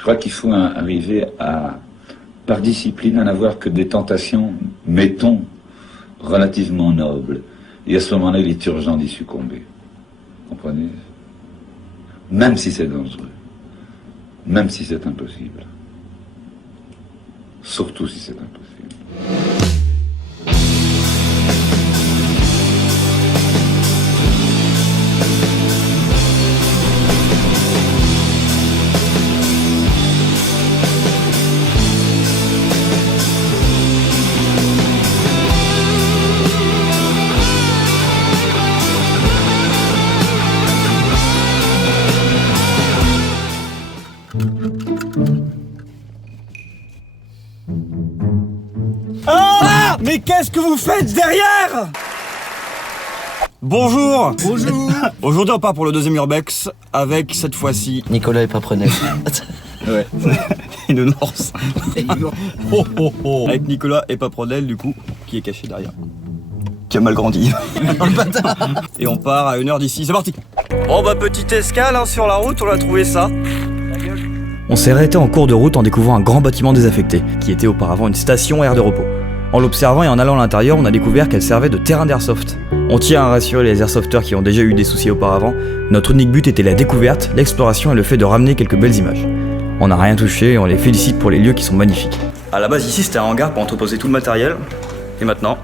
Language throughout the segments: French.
Je crois qu'il faut arriver à, par discipline, à n'avoir que des tentations, mettons, relativement nobles. Et à ce moment-là, il est urgent d'y succomber. Comprenez? Même si c'est dangereux. Même si c'est impossible. Surtout si c'est impossible. Ah! Mais qu'est-ce que vous faites derrière? Bonjour. Bonjour. Aujourd'hui on part pour le deuxième Urbex avec cette fois-ci Nicolas et Paprenel. ouais. Une Norse. Oh, oh, oh. Avec Nicolas et Paprenel du coup qui est caché derrière. Qui a mal grandi. Et on part à 1h d'ici, c'est parti. Bon bah petite escale hein, sur la route, on a trouvé ça. On s'est arrêté en cours de route en découvrant un grand bâtiment désaffecté, qui était auparavant une station aire de repos. En l'observant et en allant à l'intérieur, on a découvert qu'elle servait de terrain d'airsoft. On tient à rassurer les airsofters qui ont déjà eu des soucis auparavant, notre unique but était la découverte, l'exploration et le fait de ramener quelques belles images. On n'a rien touché et on les félicite pour les lieux qui sont magnifiques. À la base ici c'était un hangar pour entreposer tout le matériel, et maintenant...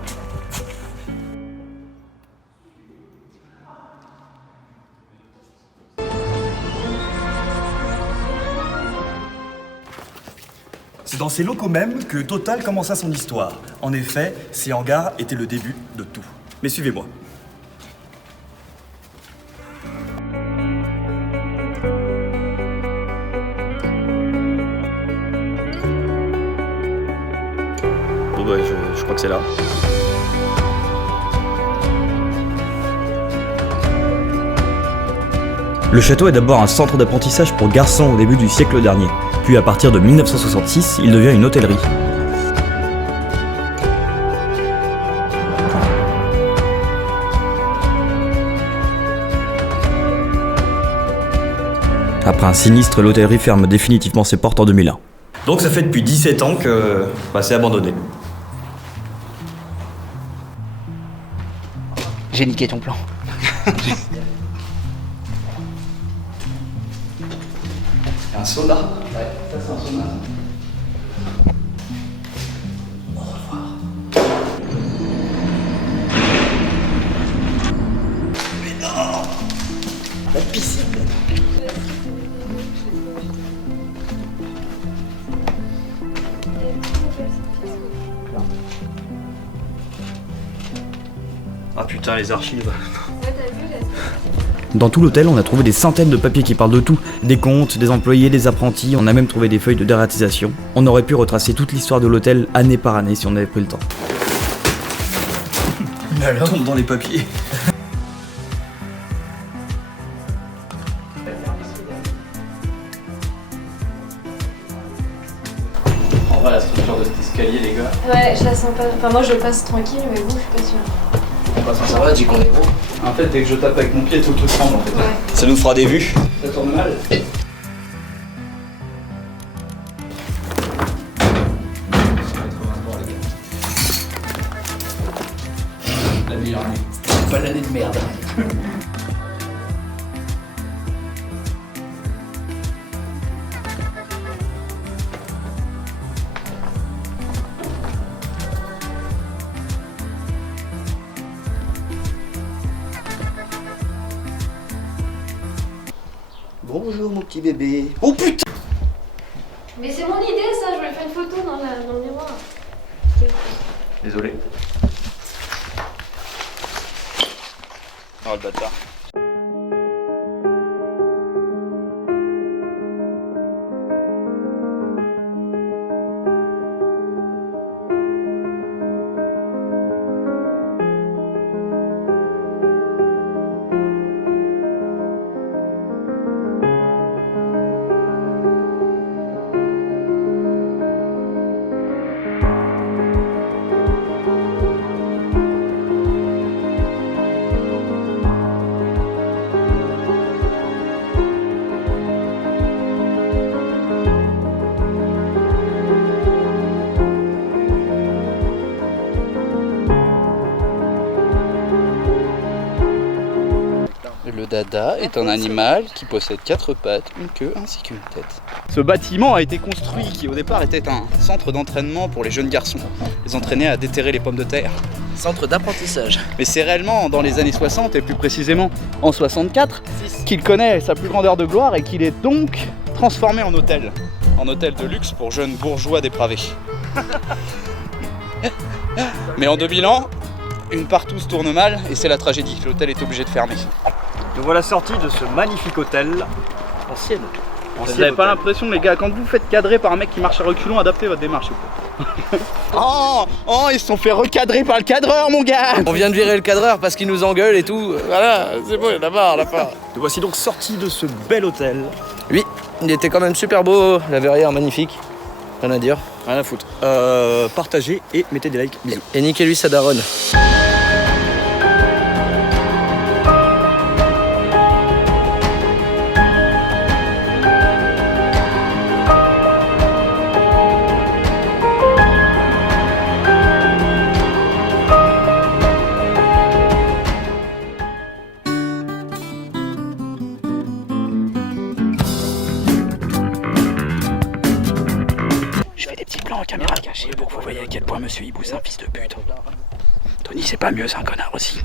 C'est dans ces locaux même que Total commença son histoire. En effet, ces hangars étaient le début de tout. Mais suivez-moi. Bon bah je crois que c'est là. Le château est d'abord un centre d'apprentissage pour garçons au début du siècle dernier. Puis à partir de 1966, il devient une hôtellerie. Après un sinistre, l'hôtellerie ferme définitivement ses portes en 2001. Donc ça fait depuis 17 ans que c'est abandonné. J'ai niqué ton plan. Un sauna. Ouais, ça c'est un sauna. Au revoir. Mais non! La piscine! Ah putain, les archives. Dans tout l'hôtel, on a trouvé des centaines de papiers qui parlent de tout. Des comptes, des employés, des apprentis, on a même trouvé des feuilles de dératisation. On aurait pu retracer toute l'histoire de l'hôtel année par année si on avait pris le temps. Mais alors, tombe dans les papiers. On voit la structure de cet escalier, les gars. Ouais, je la sens pas. Enfin, moi je passe tranquille, mais vous, je suis pas sûre. On passe en savoir, dit qu'on est gros. En fait, dès que je tape avec mon pied, tout le truc tremble en fait. Ouais. Ça nous fera des vues. Ça tourne mal. La meilleure année. C'était pas l'année de merde. Bonjour mon petit bébé. Oh putain! Mais c'est mon idée ça, je voulais faire une photo dans le miroir. Désolé. Oh le bâtard. Dada est un animal qui possède 4 pattes, une queue ainsi qu'une tête. Ce bâtiment a été construit qui au départ était un centre d'entraînement pour les jeunes garçons. Les entraînait à déterrer les pommes de terre. Centre d'apprentissage. Mais c'est réellement dans les années 60 et plus précisément en 64 qu'il connaît sa plus grande heure de gloire et qu'il est donc transformé en hôtel. En hôtel de luxe pour jeunes bourgeois dépravés. Mais en 2000 ans, une partouze tourne mal et c'est la tragédie. L'hôtel est obligé de fermer. Nous voilà sortis de ce magnifique hôtel. Ancienne. Vous n'avez pas l'impression, les gars, quand vous faites cadrer par un mec qui marche à reculons, adaptez votre démarche. Oh, ils se sont fait recadrer par le cadreur, mon gars. On vient de virer le cadreur parce qu'il nous engueule et tout. Voilà, c'est bon, il y en a marre, la part. Nous voici donc sortis de ce bel hôtel. Oui, il était quand même super beau, la verrière magnifique. Rien à dire. Rien à foutre. Partagez et mettez des likes. Bisous. Et niquez-lui sa daronne. Je fais des petits plans en caméra cachée pour que vous voyez à quel point Monsieur Hibou c'est un fils de pute. Tony c'est pas mieux, c'est un connard aussi.